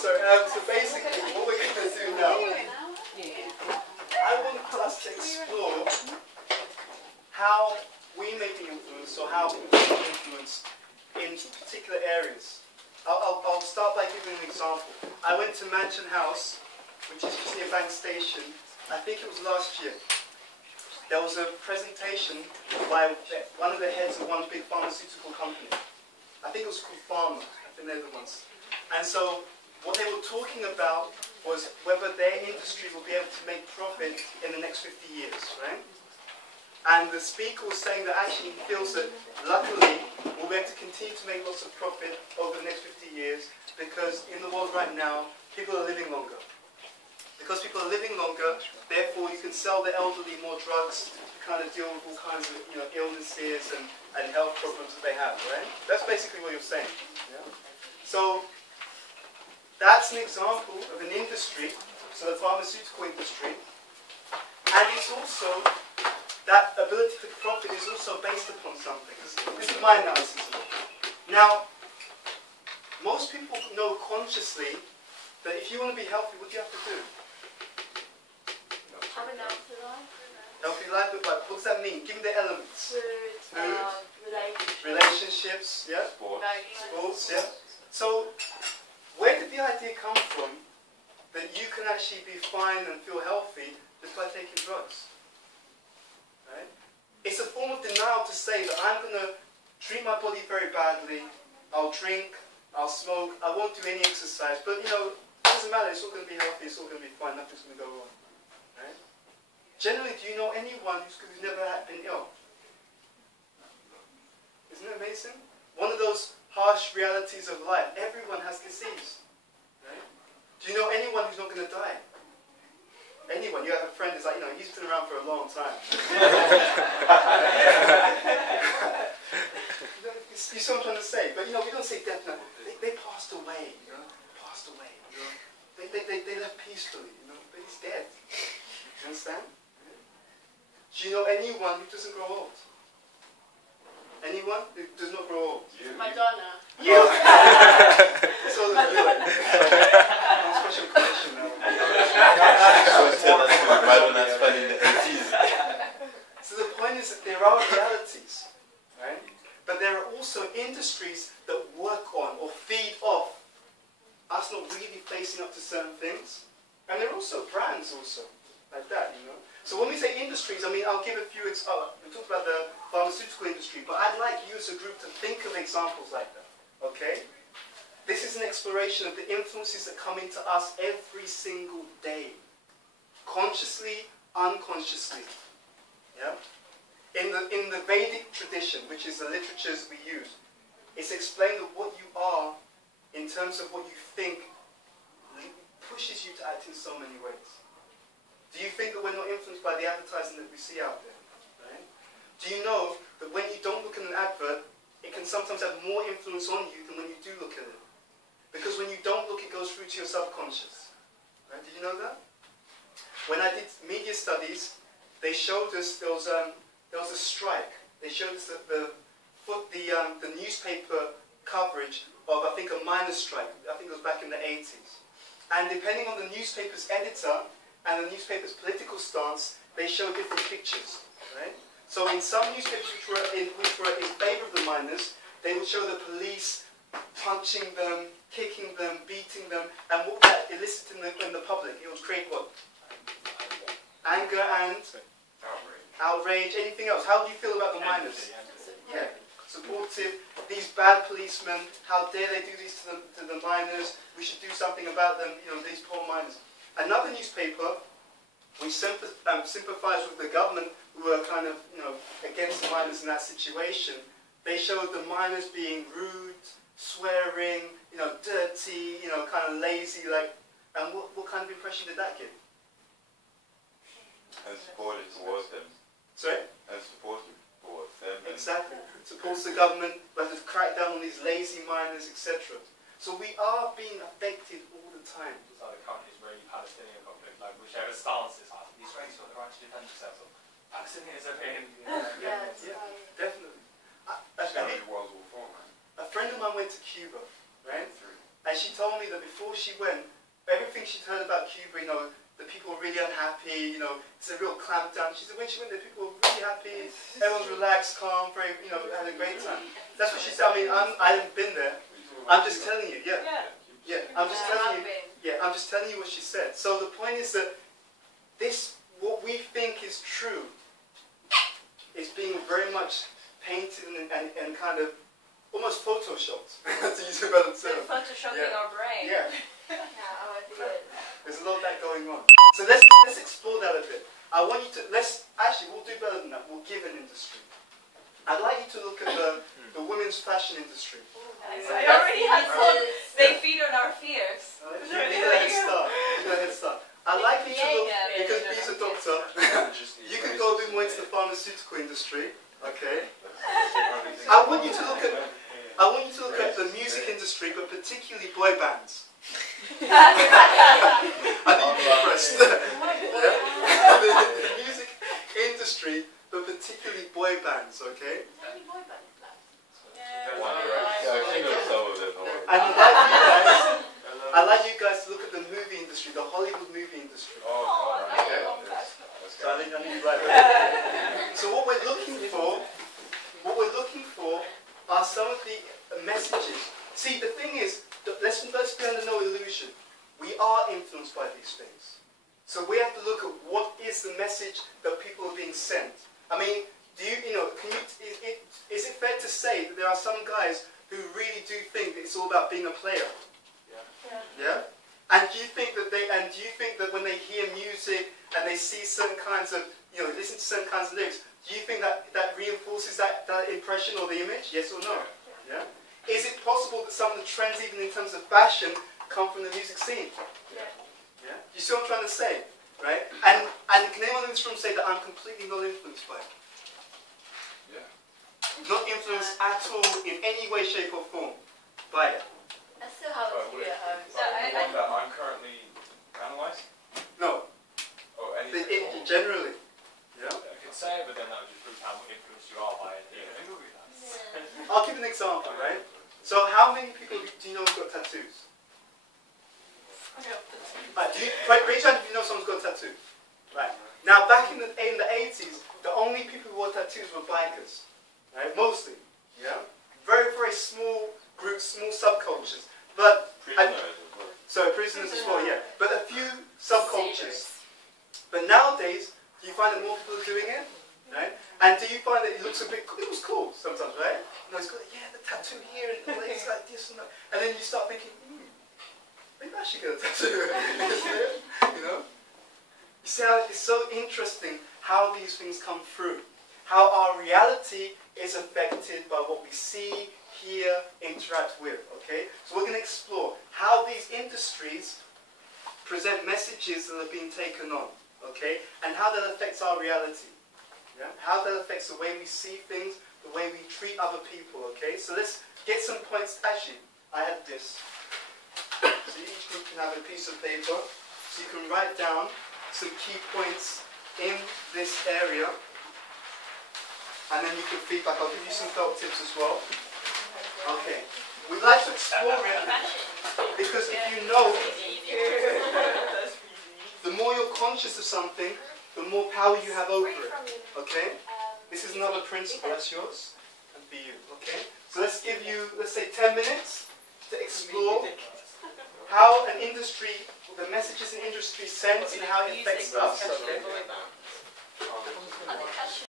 So basically, what we're going to do now, I want us to explore how we may be influenced, or how we are influenced in particular areas. I'll start by giving an example. I went to Mansion House, which is just near Bank Station. I think it was last year. There was a presentation by one of the heads of one big pharmaceutical company. I think it was called Pharma. I think they're the ones. And so what they were talking about was whether their industry will be able to make profit in the next 50 years, right? And the speaker was saying that actually he feels that luckily we'll be able to continue to make lots of profit over the next 50 years because in the world right now, people are living longer. Because people are living longer, therefore you can sell the elderly more drugs to kind of deal with all kinds of illnesses and health problems that they have, right? That's basically what you're saying. Yeah? So that's an example of an industry, so the pharmaceutical industry, and it's also, that ability to profit is also based upon something. This is my analysis of it. Now, most people know consciously that if you want to be healthy, what do you have to do? Have a healthy life. Healthy life, but what does that mean? Give me the elements. Food, relationships, yeah? Sports, yeah? So, where did the idea come from that you can actually be fine and feel healthy just by taking drugs? Right? It's a form of denial to say that I'm going to treat my body very badly, I'll drink, I'll smoke, I won't do any exercise, but it doesn't matter, it's all going to be healthy, it's all going to be fine, nothing's going to go wrong. Right? Generally, do you know anyone who's never been ill? Isn't it amazing? One of those harsh realities of life, everyone has disease. Right? Do you know anyone who's not going to die? Anyone? You have a friend who's like, he's been around for a long time. You see what I'm trying to say? But we don't say death now. They passed away, passed away. They left peacefully, but he's dead. You understand? Do you know anyone who doesn't grow old? Anyone who does not grow old? Madonna. You! So special connection now. So the point is that there are realities, right? But there are also industries that work on or feed off us not really facing up to certain things. And there are also brands also, like that, So when we say industries, I'll give a few examples. We talked about the pharmaceutical industry, but I'd like you as a group to think of examples like that, okay? This is an exploration of the influences that come into us every single day, consciously, unconsciously. Yeah? In the Vedic tradition, which is the literatures we use, it's explained that what you are, in terms of what you think, pushes you to act in so many ways. Do you think that we're not influenced by the advertising that we see out there? Right? Do you know that when you don't look at an advert, it can sometimes have more influence on you than when you do look at it? Because when you don't look, it goes through to your subconscious. Right? Did you know that? When I did media studies, they showed us there was a strike. They showed us that the newspaper coverage of, I think, a miners' strike. I think it was back in the 80s. And depending on the newspaper's editor and the newspaper's political stance, they show different pictures. Right? So in some newspapers which were in favour of the miners, they would show the police punching them, kicking them, beating them, and what that elicited in the public, it would create what? Anger and outrage, anything else. How do you feel about the miners? Yeah, supportive. These bad policemen, how dare they do this to the miners? We should do something about them, these poor miners. Another newspaper, which sympathized with the government, who were kind of, against the miners in that situation, they showed the miners being rude, swearing, dirty, kind of lazy, and what kind of impression did that give? And supportive towards them. Sorry? And supportive towards them. Exactly. Supports the government, but to crack down on these lazy miners, etc. So we are being affected all the time. It's like the current Israeli-Palestinian conflict, whichever stance is, I think the Israelis got the right to defend themselves, or Palestinians are being... Yeah, definitely. A friend of mine went to Cuba, right? And she told me that before she went, everything she'd heard about Cuba, you know, the people were really unhappy, you know, it's a real clampdown. She said when she went there, people were really happy, everyone's relaxed, calm, very, you know, had a great time. That's what she said. I mean, I haven't been there. I'm just telling you, yeah. Yeah, I'm just telling you. Yeah, I'm just telling you what she said. So the point is that this, what we think is true, is being very much painted and kind of almost photoshopped, to use a better term. Photoshopping our brain. Yeah. Yeah, I feel it. There's a lot of that going on. So let's explore that a bit. I want you to, actually we'll do better than that. We'll give an industry. I'd like you to look at the women's fashion industry. I already had thought they feed on our fears. You need a head start. You need a head start. I'd like you to look, because B's a doctor, you can go a bit more into the pharmaceutical industry, okay? I want you to look at the music industry, but particularly boy bands. I think you'd be impressed. Yeah? The music industry, but particularly boy bands, okay? And I'd like you guys to look at the movie industry, the Hollywood movie industry. Okay? So I think I need to write that. So what we're looking for are some of the messages. See, the thing is, let's be under no illusion. We are influenced by these things. So we have to look at what is the message that people are being sent. I mean, is it fair to say that there are some guys who really do think that it's all about being a player? Yeah? And do you think that when they hear music and they see certain kinds of, you know, listen to certain kinds of lyrics, do you think that reinforces that impression or the image? Yes or no? Yeah? Is it possible that some of the trends, even in terms of fashion, come from the music scene? Yeah? You see what I'm trying to say? Right? And can anyone in this room say that I'm completely not influenced by it? Yeah. Not influenced at all in any way, shape or form by it? I still have a few at home. So One that I'm currently analysing? No. Oh, Generally. Yeah? I could say it, but then that would just prove how influenced you are by it. I'll give an example, right? So how many people do you know who've got tattoos? Raise your hand if you know someone's got a tattoo. Right. Now back in the 80s, the only people who wore tattoos were bikers. Right? Mostly. Yeah? Very, very small groups, small subcultures. But prisoners as well, yeah. But a few subcultures. But nowadays, do you find that more people are doing it? Right? And do you find that it looks a bit, it was cool sometimes, right? You know, it's got, yeah, the tattoo here, and it's like this and that. And then you start thinking, maybe I should get a tattoo. You know? You see how it's so interesting how these things come through. How our reality is affected by what we see, hear, interact with, okay? So we're going to explore how these industries present messages that are being taken on, okay? And how that affects our reality. Yeah? How that affects the way we see things, the way we treat other people, okay? So let's get some points. Actually, I have this. So each group can have a piece of paper, so you can write down some key points in this area, and then you can feedback. I'll give you some felt tips as well. Okay. We'd like to explore it, because if you know, the more you're conscious of something, the more power you have over it. Okay? This is another principle. That's yours. And for you. Okay? So let's give you, let's say 10 minutes to explore how an industry, the messages an industry sends and how it affects us. Okay?